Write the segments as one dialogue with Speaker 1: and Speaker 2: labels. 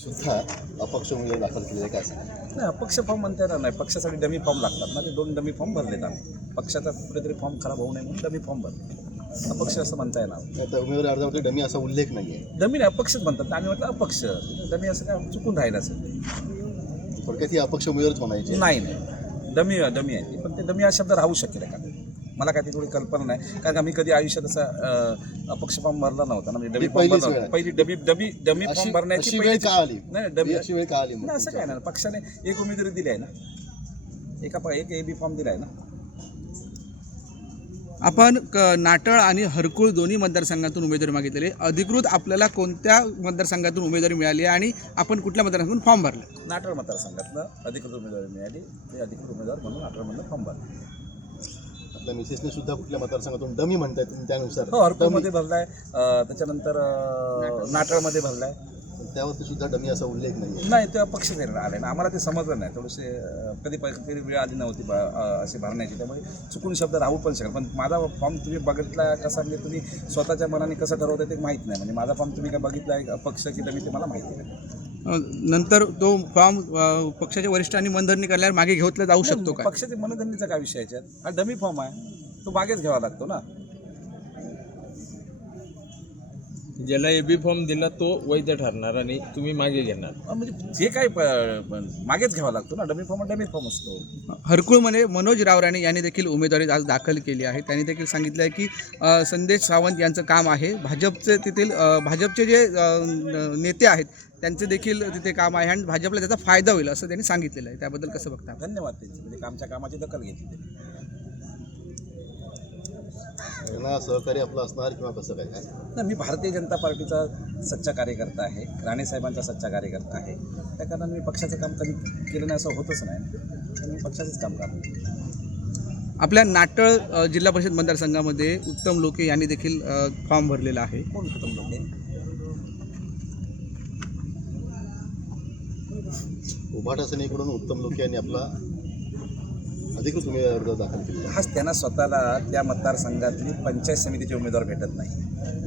Speaker 1: सुद्धा अपक्ष उमेदवार दाखल केलेले काय सांगा?
Speaker 2: नाही, अपक्ष फॉर्म म्हणता येणार नाही. पक्षासाठी डमी फॉर्म लागतात ना, ते 2 डमी फॉर्म भरलेत आम्ही. पक्षाचा कुठेतरी फॉर्म खराब होऊ नये म्हणून डमी फॉर्म भरले. अपक्ष असं म्हणता येणार.
Speaker 1: तर उमेदवारी अर्जावरती डमी असा उल्लेख नाही आहे.
Speaker 2: डमी नाही, अपक्षच म्हणतात. आम्ही म्हटलं अपक्ष. डमी असं काय चुकून राहिलं असेल.
Speaker 1: थोडक्यात ही अपक्ष उमेदवारच म्हणायची.
Speaker 2: नाही, डमी आहे ती. पण ते डमी हा शब्द राहू शकेल का? मला काय ती थोडी कल्पना नाही, कारण आम्ही कधी आयुष्यात असा अपक्ष फॉर्म भरला नव्हता ना. म्हणजे डमी फॉर्म भरला पहिली डमी फॉर्म भरण्याची
Speaker 1: वेळ का आली?
Speaker 2: नाही, डमी
Speaker 1: अशी वेळ का आली?
Speaker 2: नाही, असं काय ना, पक्षाने एक उमेदवारी दिली आहे ना, एक AB फॉर्म दिला आहे ना.
Speaker 3: आपण नाटळ आणि हरकुळ दोन्ही मतदारसंघातून उमेदवारी मागितलेली. अधिकृत आपल्याला कोणत्या मतदारसंघातून उमेदवारी मिळाली आणि आपण कुठल्या मतदारसंघातून फॉर्म भरले?
Speaker 2: नाटळ मतदारसंघातनं अधिकृत उमेदवारी मिळाली. ते अधिकृत उमेदवार म्हणून नाटळमधनं फॉर्म भरला.
Speaker 1: आपल्या मिसेसने सुद्धा कुठल्या मतदारसंघातून डमी म्हणताय तुम्ही त्यानुसार?
Speaker 2: हो, हरकुळमध्ये भरलाय, त्याच्यानंतर नाटळमध्ये भरलाय.
Speaker 1: त्यावरती सुद्धा डमी असा उल्लेख नाही.
Speaker 2: नाही, ते अपक्ष आले ना, आम्हाला ते समजलं नाही. थोडेसे कधी वेळ आली नव्हती अशी भरण्याची, त्यामुळे चुकून शब्द राहू पण शकेल. पण माझा फॉर्म तुम्ही बघितला कसा, म्हणजे तुम्ही स्वतःच्या मनाने कसं ठरवता ते माहीत नाही. म्हणजे माझा फॉर्म तुम्ही काय बघितला आहे अपक्ष की डमी ते मला माहिती नाही.
Speaker 3: नंतर तो फॉर्म पक्षाच्या वरिष्ठांनी मनधरणी करल्यावर मागे घेतला जाऊ शकतो का?
Speaker 2: पक्षाची मनधरणीचा काय विषय याच्यात? हा डमी फॉर्म आहे, तो मागेच घ्यावा लागतो ना.
Speaker 4: ज्याला AB फॉर्म दिला तो वैध ठरणार आणि तुम्ही मागे घेणार.
Speaker 2: म्हणजे जे काय मागेच घ्यावा लागतो ना. डमी फॉर्म असतो.
Speaker 3: हरकुळमध्ये मनोज रावराणे यांनी देखील उमेदवारी आज दाखल केली आहे. त्यांनी देखील सांगितलं आहे की संदेश सावंत यांचं काम आहे. भाजपचे जे नेते आहेत त्यांचे देखील तिथे काम आहे आणि भाजपला त्याचा फायदा होईल असं त्यांनी सांगितलेलं आहे. त्याबद्दल कसं बघता?
Speaker 2: धन्यवाद त्यांचे. म्हणजे आमच्या कामाची दखल घेतली.
Speaker 1: त्यांना सहकार्य आपलं असणार किंवा कसं काय?
Speaker 2: नाही, मी भारतीय जनता पार्टीचा सच्चा कार्यकर्ता आहे. राणेसाहेबांचा सच्चा कार्यकर्ता आहे. त्या कारणाने मी पक्षाचं काम कधी केलं नाही असं होतच नाही. आणि मी पक्षाचंच काम करतो.
Speaker 3: आपल्या नाटळ जिल्हा परिषद मतदारसंघामध्ये उत्तम लोके यांनी देखील फॉर्म भरलेला आहे.
Speaker 2: कोण उत्तम लोक आहे?
Speaker 1: उभाटा सेनेकडून उत्तम लोके यांनी आपला अधिकृत उमेदवारी अर्ज दाखल केला.
Speaker 2: हाच त्यांना स्वतःला त्या मतदारसंघातली पंचायत समितीचे उमेदवार भेटत नाही.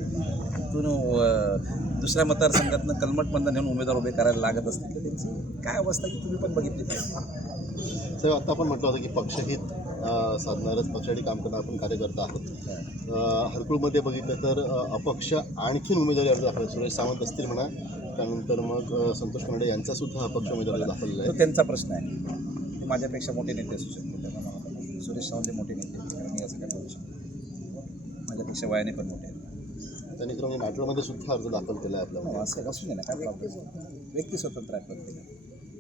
Speaker 2: तिथून दुसऱ्या मतदारसंघातनं कलमटमधनं नेऊन उमेदवार उभे करायला लागत असतील तर त्यांची काय अवस्था की तुम्ही पण बघितली पाहिजे.
Speaker 1: तर आता आपण म्हटलं होतं की पक्षहित साधणारच पक्षासाठी काम करणार आपण कार्यकर्ता आहोत. हरकुळमध्ये बघितलं तर अपक्ष आणखीन उमेदवारी अर्ज दाखल, सुरेश सावंत असतील म्हणा, त्यानंतर मग संतोष कोंडे यांचा सुद्धा अपक्ष उमेदवारी दाखल आहे.
Speaker 2: तो त्यांचा प्रश्न आहे. ते माझ्यापेक्षा मोठे नेते असू शकते. सुरेश सावंत मोठे नेते, मी असं काय बोलू शकतो. माझ्यापेक्षा वयाने पण मोठे आहेत.
Speaker 1: त्यांनी तर नाटळमध्ये सुद्धा अर्ज दाखल केला आहे आपल्याला.
Speaker 2: असं असू दे ना, काय प्रॉब्लेम. व्यक्ती स्वतंत्र आहे प्रत्येक.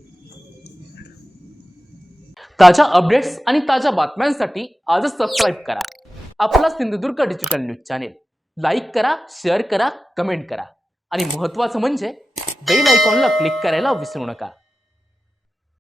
Speaker 5: ताज्या अपडेट्स आणि ताज्या बातम्यांसाठी आजच सबस्क्राईब करा आपला Sindhudurg digital news channel. Like करा, शेअर करा, कमेंट करा आणि महत्त्वाचं म्हणजे बेल आयकॉनला क्लिक करायला विसरू नका.